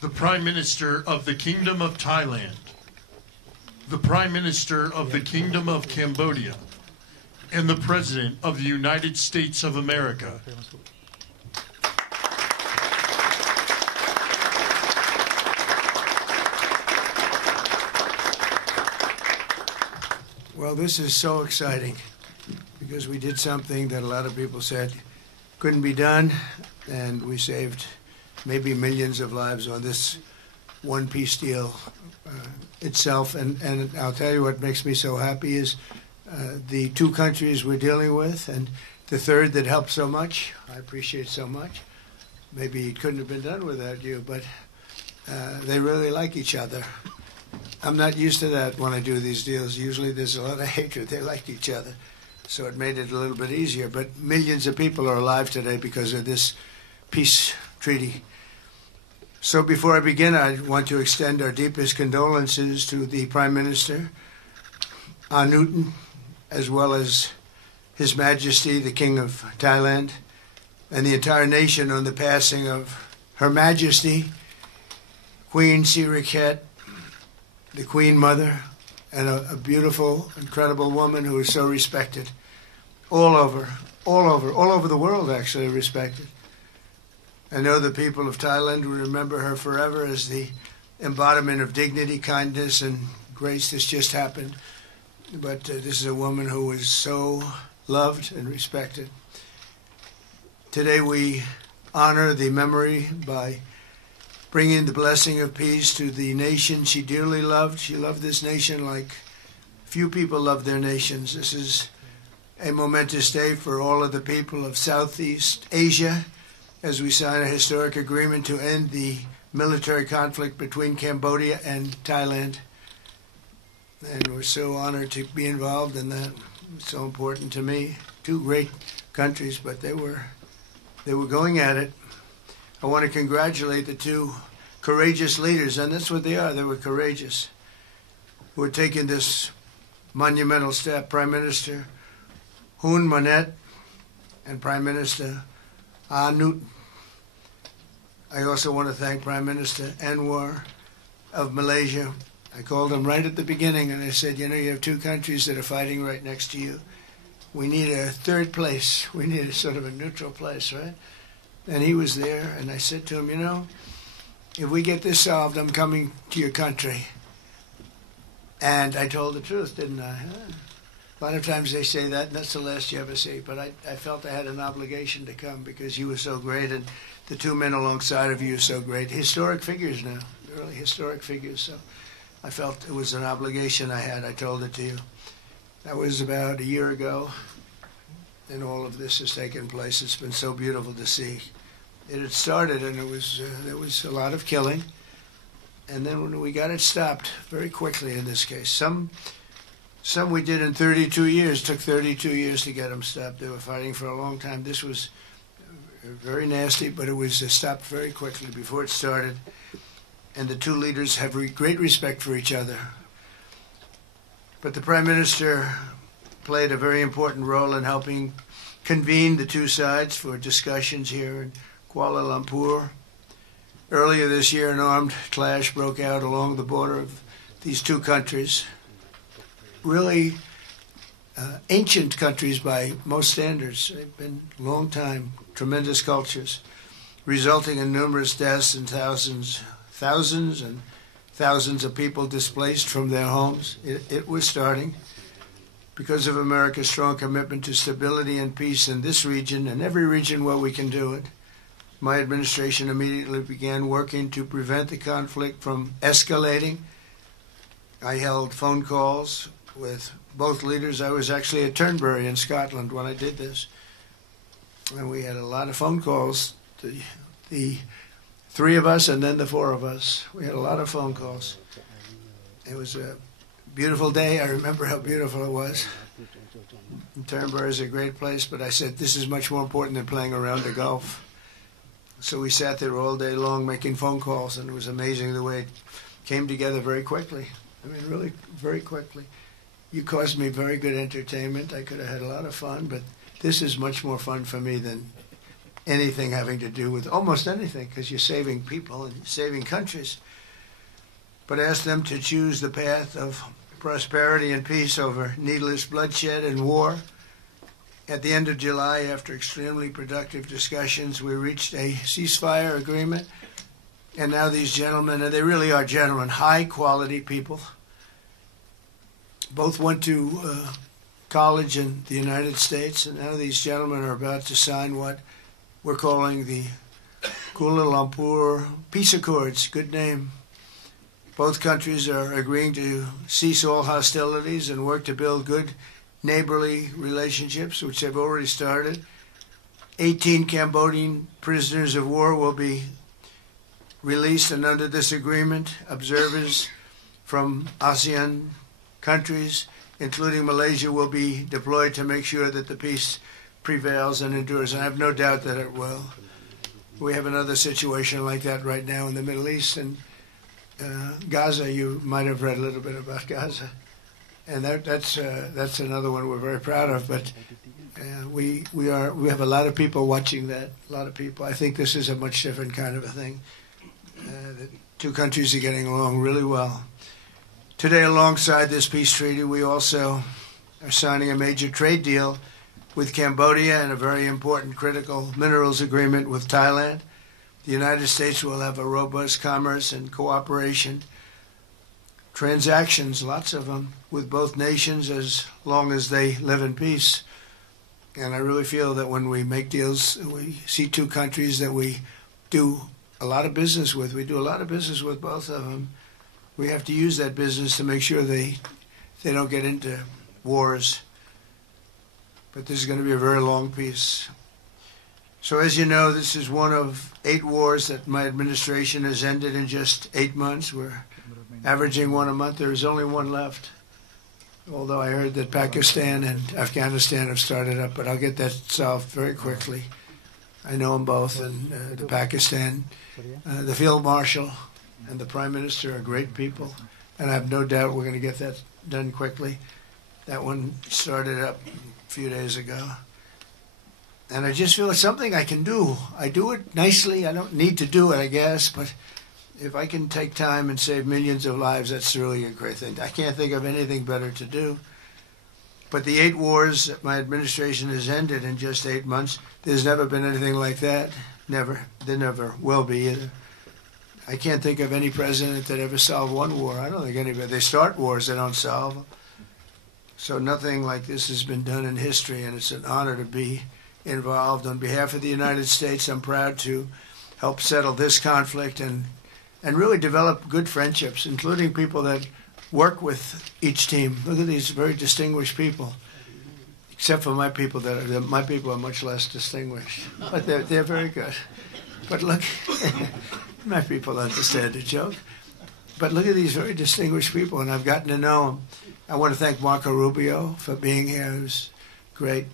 the Prime Minister of the Kingdom of Thailand, the Prime Minister of the Kingdom of Cambodia, and the President of the United States of America. Well, this is so exciting because we did something that a lot of people said couldn't be done, and we saved maybe millions of lives on this one peace deal itself. And I'll tell you what makes me so happy is the two countries we're dealing with, and the third that helped so much. I appreciate so much. Maybe it couldn't have been done without you, but they really like each other. I'm not used to that when I do these deals. Usually there's a lot of hatred. They like each other. So it made it a little bit easier. But millions of people are alive today because of this peace treaty. So before I begin, I want to extend our deepest condolences to the Prime Minister, Newton, as well as His Majesty, the King of Thailand, and the entire nation on the passing of Her Majesty, Queen Sirikhet, the Queen Mother, and a beautiful, incredible woman who is so respected all over the world, actually respected. I know the people of Thailand will remember her forever as the embodiment of dignity, kindness, and grace. This just happened. But this is a woman who is so loved and respected. Today we honor the memory by bringing the blessing of peace to the nation she dearly loved. She loved this nation like few people love their nations. This is a momentous day for all of the people of Southeast Asia as we sign a historic agreement to end the military conflict between Cambodia and Thailand. And we're so honored to be involved in that. It's so important to me. Two great countries, but they were going at it. I want to congratulate the two courageous leaders, and that's what they are. They were courageous, who are taking this monumental step. Prime Minister Hun Manet and Prime Minister Newton. I also want to thank Prime Minister Anwar of Malaysia. I called him right at the beginning and I said, you know, you have two countries that are fighting right next to you. We need a third place. We need a sort of a neutral place, right? And he was there, and I said to him, you know, if we get this solved, I'm coming to your country. And I told the truth, didn't I? A lot of times they say that, and that's the last you ever see. But I felt I had an obligation to come because you were so great, and the two men alongside of you are so great. Historic figures now, really historic figures. So I felt it was an obligation I had. I told it to you. That was about a year ago, and all of this has taken place. It's been so beautiful to see. It had started, and there was a lot of killing. And then when we got it stopped very quickly in this case, some we did in 32 years. Took 32 years to get them stopped. They were fighting for a long time. This was very nasty, but it was stopped very quickly before it started. And the two leaders have great respect for each other. But the Prime Minister played a very important role in helping convene the two sides for discussions here in Kuala Lumpur. Earlier this year, an armed clash broke out along the border of these two countries. Really ancient countries by most standards. They've been a long time, tremendous cultures, resulting in numerous deaths and thousands and thousands of people displaced from their homes. It was starting because of America's strong commitment to stability and peace in this region and every region where we can do it. My administration immediately began working to prevent the conflict from escalating. I held phone calls with both leaders. I was actually at Turnberry in Scotland when I did this. And we had a lot of phone calls, the three of us and then the four of us. We had a lot of phone calls. It was a beautiful day. I remember how beautiful it was. Turnberry is a great place, but I said, this is much more important than playing around the Gulf. So we sat there all day long making phone calls, and it was amazing the way it came together very quickly. I mean, really very quickly. You caused me very good entertainment. I could have had a lot of fun, but this is much more fun for me than anything having to do with almost anything, because you're saving people and saving countries. But ask them to choose the path of prosperity and peace over needless bloodshed and war. At the end of July, after extremely productive discussions, we reached a ceasefire agreement. And now these gentlemen, and they really are gentlemen, high-quality people, both went to college in the United States, and now these gentlemen are about to sign what we're calling the Kuala Lumpur Peace Accords. Good name. Both countries are agreeing to cease all hostilities and work to build good neighborly relationships, which have already started. 18 Cambodian prisoners of war will be released, and under this agreement, observers from ASEAN countries, including Malaysia, will be deployed to make sure that the peace prevails and endures. And I have no doubt that it will. We have another situation like that right now in the Middle East, and Gaza. You might have read a little bit about Gaza, and that's another one we're very proud of. But we have a lot of people watching that. A lot of people. I think this is a much different kind of a thing. The two countries are getting along really well. Today, alongside this peace treaty, we also are signing a major trade deal with Cambodia and a very important critical minerals agreement with Thailand. The United States will have a robust commerce and cooperation transactions, lots of them, with both nations as long as they live in peace. And I really feel that when we make deals, we see two countries that we do a lot of business with. We do a lot of business with both of them. We have to use that business to make sure they don't get into wars. But this is going to be a very long peace. So as you know, this is one of 8 wars that my administration has ended in just 8 months. We're averaging one a month. There is only one left. Although I heard that Pakistan and Afghanistan have started up, but I'll get that solved very quickly. I know them both, and the Pakistan, the Field Marshal and the Prime Minister are great people, and I have no doubt we're going to get that done quickly. That one started up a few days ago. And I just feel it's something I can do. I do it nicely. I don't need to do it, I guess, but if I can take time and save millions of lives, that's really a great thing. I can't think of anything better to do. But the 8 wars that my administration has ended in just 8 months, there's never been anything like that. Never. There never will be either. I can't think of any president that ever solved one war. I don't think anybody. They start wars, they don't solve them. So nothing like this has been done in history, and it's an honor to be involved. On behalf of the United States, I'm proud to help settle this conflict and really develop good friendships, including people that work with each team. Look at these very distinguished people, except for my people. My people are much less distinguished, but they're very good. But look, my people understand the joke. But look at these very distinguished people, and I've gotten to know them. I want to thank Marco Rubio for being here. He was great.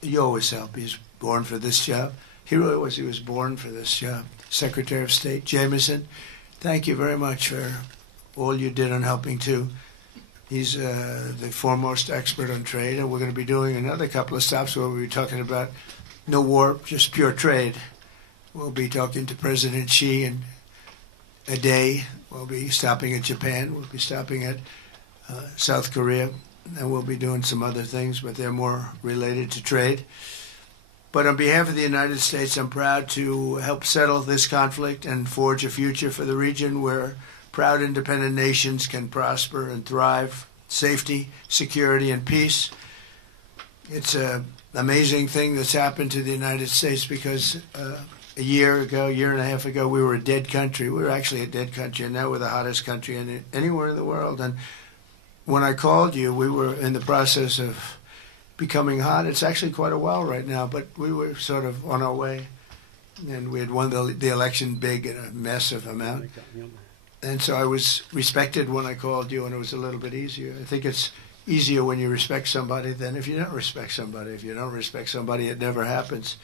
You always help. He's born for this job. He really was. He was born for this job. Secretary of State Jameson, thank you very much for all you did on helping too. He's the foremost expert on trade, and we're going to be doing another couple of stops where we'll be talking about no war, just pure trade. We'll be talking to President Xi in a day. We'll be stopping at Japan. We'll be stopping at South Korea, and we'll be doing some other things, but they're more related to trade. But on behalf of the United States, I'm proud to help settle this conflict and forge a future for the region where proud independent nations can prosper and thrive, safety, security, and peace. It's an amazing thing that's happened to the United States because a year and a half ago, we were a dead country. We were actually a dead country, and now we're the hottest country anywhere in the world. And when I called you, we were in the process of becoming hot. It's actually quite a while right now, but we were sort of on our way. And we had won the election big in a massive amount. And so I was respected when I called you, and it was a little bit easier. I think it's easier when you respect somebody than if you don't respect somebody. If you don't respect somebody, it never happens.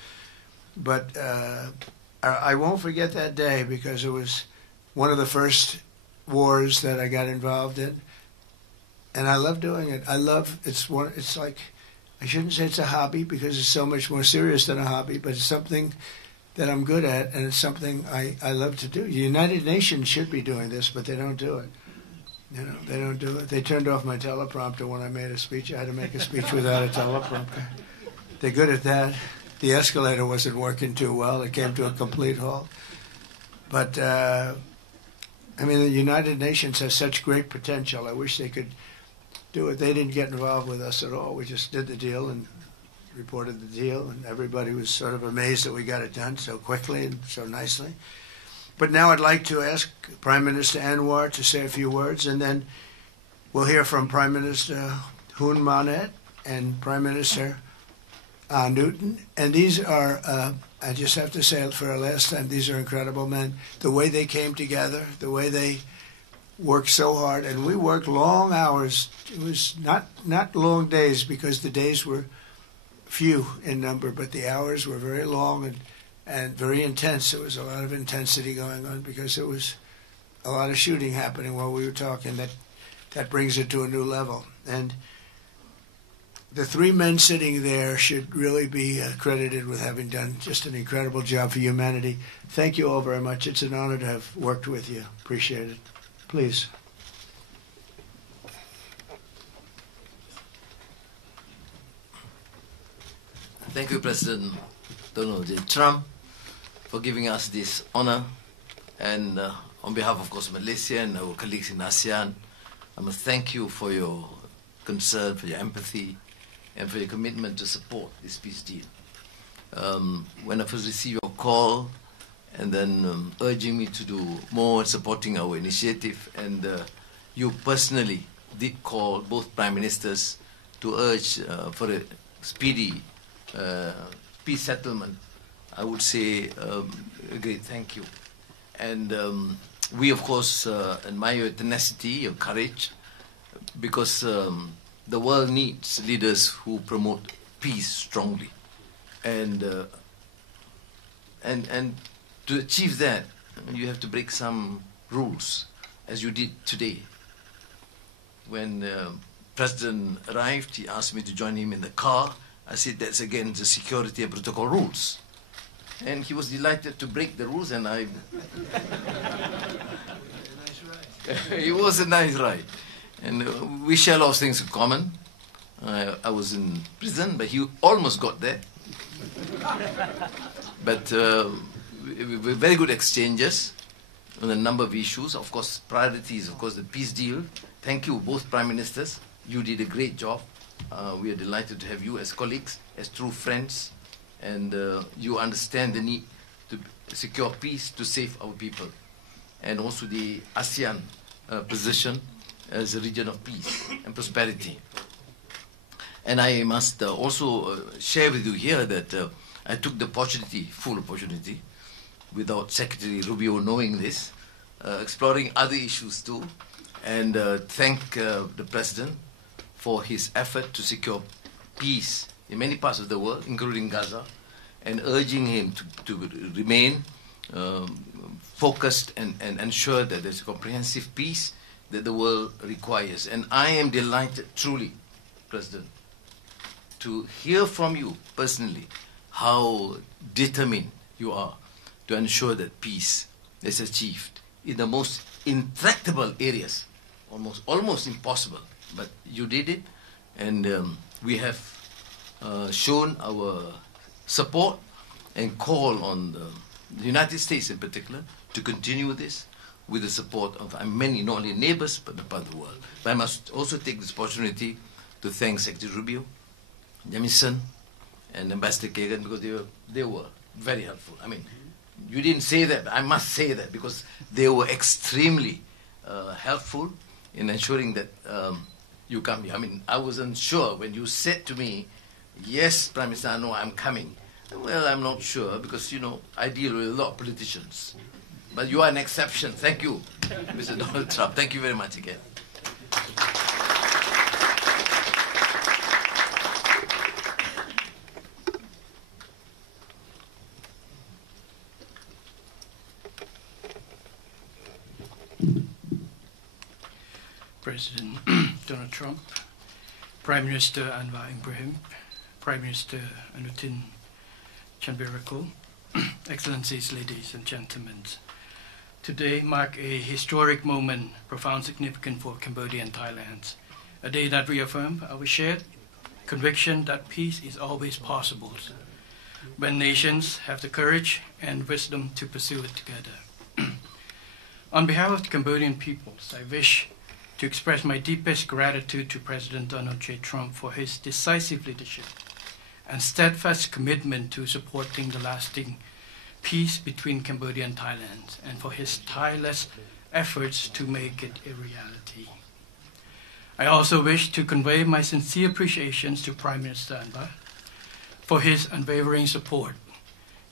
But I won't forget that day because it was one of the first wars that I got involved in. And I love doing it. It's like I shouldn't say it's a hobby because it's so much more serious than a hobby, but it's something that I'm good at, and it's something I love to do. The United Nations should be doing this, but they don't do it. You know, they don't do it. They turned off my teleprompter when I made a speech. I had to make a speech without a teleprompter. They're good at that. The escalator wasn't working too well. It came to a complete halt. But, I mean, the United Nations has such great potential. I wish they could do it. They didn't get involved with us at all. We just did the deal and reported the deal, and everybody was sort of amazed that we got it done so quickly and so nicely. But now I'd like to ask Prime Minister Anwar to say a few words, and then we'll hear from Prime Minister Hun Manet and Prime Minister Newton. And these are, I just have to say it for a last time, these are incredible men. The way they came together, the way they worked so hard, and we worked long hours. It was not long days because the days were few in number, but the hours were very long and very intense. There was a lot of intensity going on because there was a lot of shooting happening while we were talking. That brings it to a new level. And the three men sitting there should really be credited with having done just an incredible job for humanity. Thank you all very much. It's an honor to have worked with you. Appreciate it. Please. Thank you, President Donald J. Trump, for giving us this honor. And on behalf, of course, Malaysia and our colleagues in ASEAN, I must thank you for your concern, for your empathy, and for your commitment to support this peace deal. When I first received your call, and then urging me to do more in supporting our initiative, and you personally did call both Prime Ministers to urge for a speedy peace settlement, I would say a great thank you. And we, of course, admire your tenacity, your courage, because the world needs leaders who promote peace strongly. And to achieve that, you have to break some rules, as you did today. When President arrived, he asked me to join him in the car. I said, that's against the security and protocol rules. And he was delighted to break the rules, and I... It was a nice ride. And we share a lot of things in common. I was in prison, but he almost got there. But very good exchanges on a number of issues. Of course, priorities, of course, the peace deal. Thank you, both Prime Ministers. You did a great job. We are delighted to have you as colleagues, as true friends, and you understand the need to secure peace to save our people, and also the ASEAN position as a region of peace and prosperity. And I must also share with you here that I took the opportunity, full opportunity, without Secretary Rubio knowing this, exploring other issues too, and thank the President for his effort to secure peace in many parts of the world, including Gaza, and urging him to remain focused and ensure that there's a comprehensive peace that the world requires. And I am delighted, truly, President, to hear from you personally how determined you are to ensure that peace is achieved in the most intractable areas, almost impossible. But you did it, and we have shown our support and call on the United States in particular to continue this with the support of many, not only neighbors, but the part of the world. But I must also take this opportunity to thank Secretary Rubio, Jamison, and Ambassador Kagan, because they were very helpful. I mean, you didn't say that, but I must say that, because they were extremely helpful in ensuring that you come here. I mean, I wasn't sure when you said to me, yes, Prime Minister, I know I'm coming. Well, I'm not sure, because, you know, I deal with a lot of politicians. But you are an exception. Thank you, Mr. Donald Trump. Thank you very much again. President Donald Trump, Prime Minister Anwar Ibrahim, Prime Minister Anutin Chanvirakul, Excellencies, ladies and gentlemen. Today marks a historic moment, profound significance for Cambodia and Thailand. A day that reaffirms our shared conviction that peace is always possible when nations have the courage and wisdom to pursue it together. On behalf of the Cambodian peoples, I wish to express my deepest gratitude to President Donald J. Trump for his decisive leadership and steadfast commitment to supporting the lasting peace between Cambodia and Thailand, and for his tireless efforts to make it a reality. I also wish to convey my sincere appreciations to Prime Minister Anwar for his unwavering support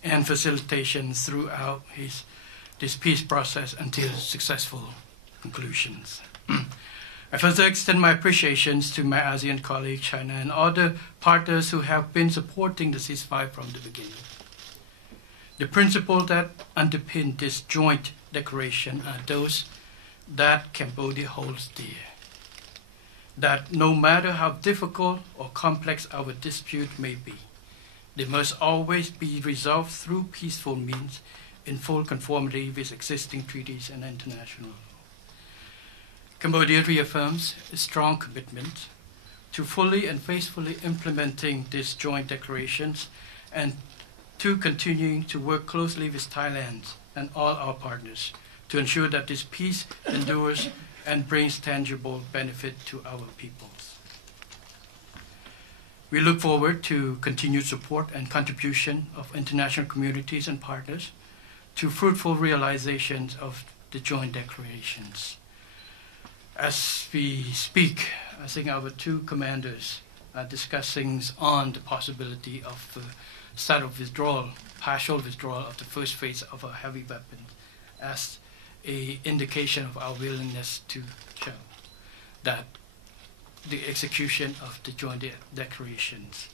and facilitation throughout this peace process until successful conclusions. I further extend my appreciations to my ASEAN colleague, China, and other partners who have been supporting the ceasefire from the beginning. The principles that underpin this joint declaration are those that Cambodia holds dear. That no matter how difficult or complex our dispute may be, they must always be resolved through peaceful means in full conformity with existing treaties and international law. Cambodia reaffirms a strong commitment to fully and faithfully implementing these joint declarations and to continuing to work closely with Thailand and all our partners to ensure that this peace endures and brings tangible benefit to our peoples. We look forward to continued support and contribution of international communities and partners to fruitful realizations of the joint declarations. As we speak, I think our two commanders are discussing on the possibility of start of withdrawal, partial withdrawal of the first phase of our heavy weapons as an indication of our willingness to show that the execution of the joint declarations.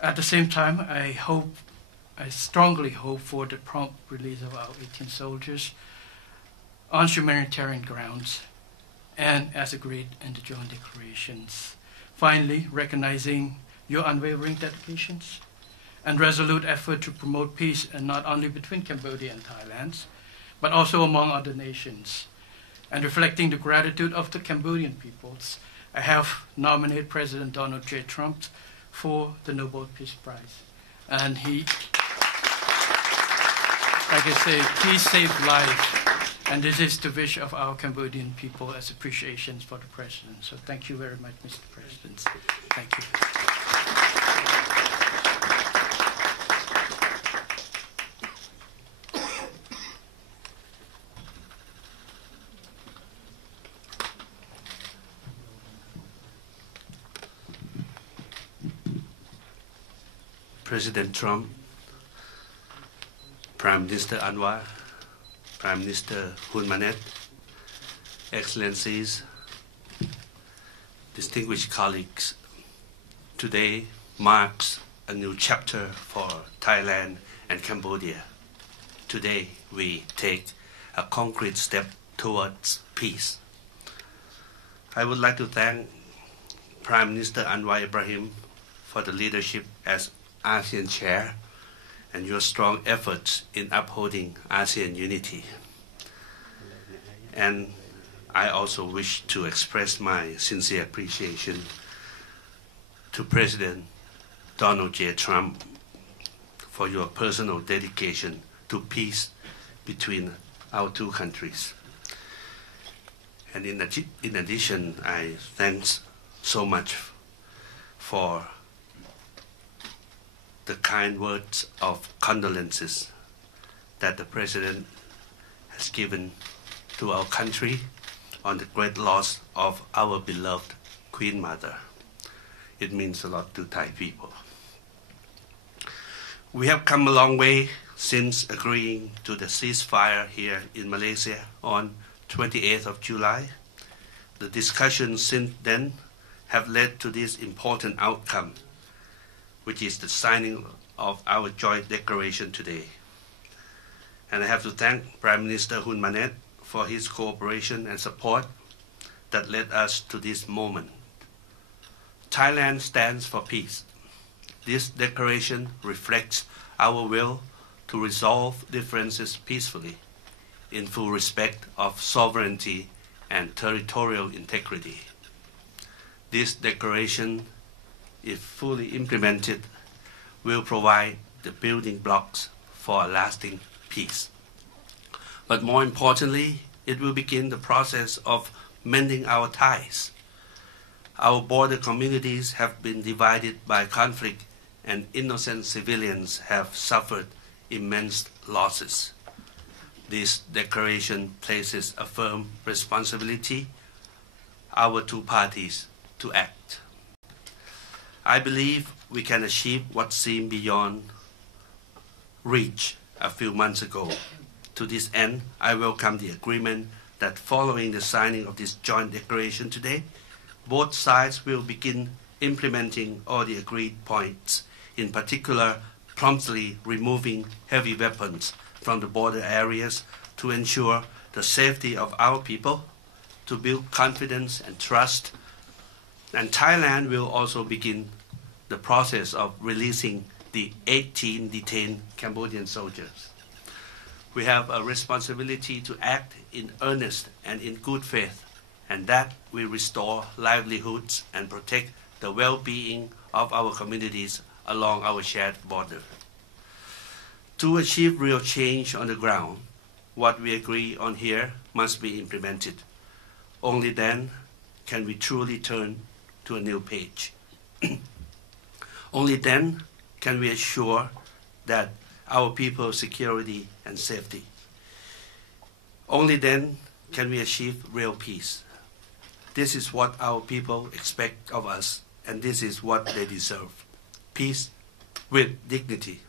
At the same time, I strongly hope for the prompt release of our 18 soldiers on humanitarian grounds and as agreed in the joint declarations. Finally, recognizing your unwavering dedications and resolute effort to promote peace, and not only between Cambodia and Thailand, but also among other nations, and reflecting the gratitude of the Cambodian peoples, I have nominated President Donald J. Trump for the Nobel Peace Prize. And he, like I say, peace saved life. And this is the wish of our Cambodian people as appreciations for the President. So thank you very much, Mr. President. Thank you. President Trump, Prime Minister Anwar, Prime Minister Hun Manet, Excellencies, distinguished colleagues, today marks a new chapter for Thailand and Cambodia. Today we take a concrete step towards peace. I would like to thank Prime Minister Anwar Ibrahim for the leadership as ASEAN Chair and your strong efforts in upholding ASEAN unity. And I also wish to express my sincere appreciation to President Donald J. Trump for your personal dedication to peace between our two countries. And in addition, I thanks so much for the kind words of condolences that the President has given to our country on the great loss of our beloved Queen Mother. It means a lot to Thai people. We have come a long way since agreeing to the ceasefire here in Malaysia on 28th of July. The discussions since then have led to this important outcome, which is the signing of our joint declaration today. And I have to thank Prime Minister Hun Manet for his cooperation and support that led us to this moment. Thailand stands for peace. This declaration reflects our will to resolve differences peacefully, in full respect of sovereignty and territorial integrity. This declaration, if fully implemented, will provide the building blocks for a lasting peace. But more importantly, it will begin the process of mending our ties. Our border communities have been divided by conflict, and innocent civilians have suffered immense losses. This declaration places a firm responsibility on our two parties to act. I believe we can achieve what seemed beyond reach a few months ago. To this end, I welcome the agreement that following the signing of this joint declaration today, both sides will begin implementing all the agreed points, in particular promptly removing heavy weapons from the border areas to ensure the safety of our people, to build confidence and trust. And Thailand will also begin the process of releasing the 18 detained Cambodian soldiers. We have a responsibility to act in earnest and in good faith, and that we restore livelihoods and protect the well-being of our communities along our shared border. To achieve real change on the ground, what we agree on here must be implemented. Only then can we truly turn to a new page. Only then can we assure that our people's security and safety. Only then can we achieve real peace. This is what our people expect of us, and this is what they deserve. Peace with dignity.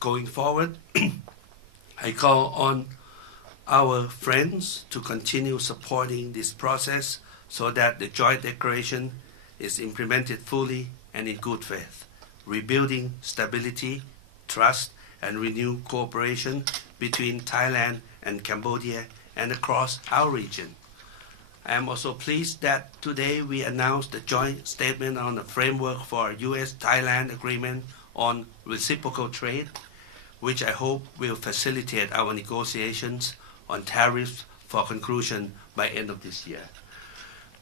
Going forward, I call on our friends to continue supporting this process so that the joint declaration is implemented fully and in good faith, rebuilding stability, trust, and renewed cooperation between Thailand and Cambodia and across our region. I am also pleased that today we announced the joint statement on the framework for a U.S.-Thailand agreement on reciprocal trade, which I hope will facilitate our negotiations on tariffs for conclusion by end of this year.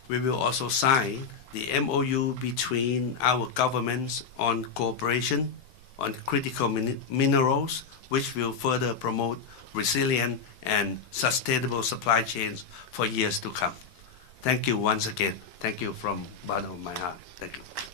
We will also sign the MOU between our governments on cooperation on critical minerals, which will further promote resilient and sustainable supply chains for years to come. Thank you once again. Thank you from the bottom of my heart. Thank you.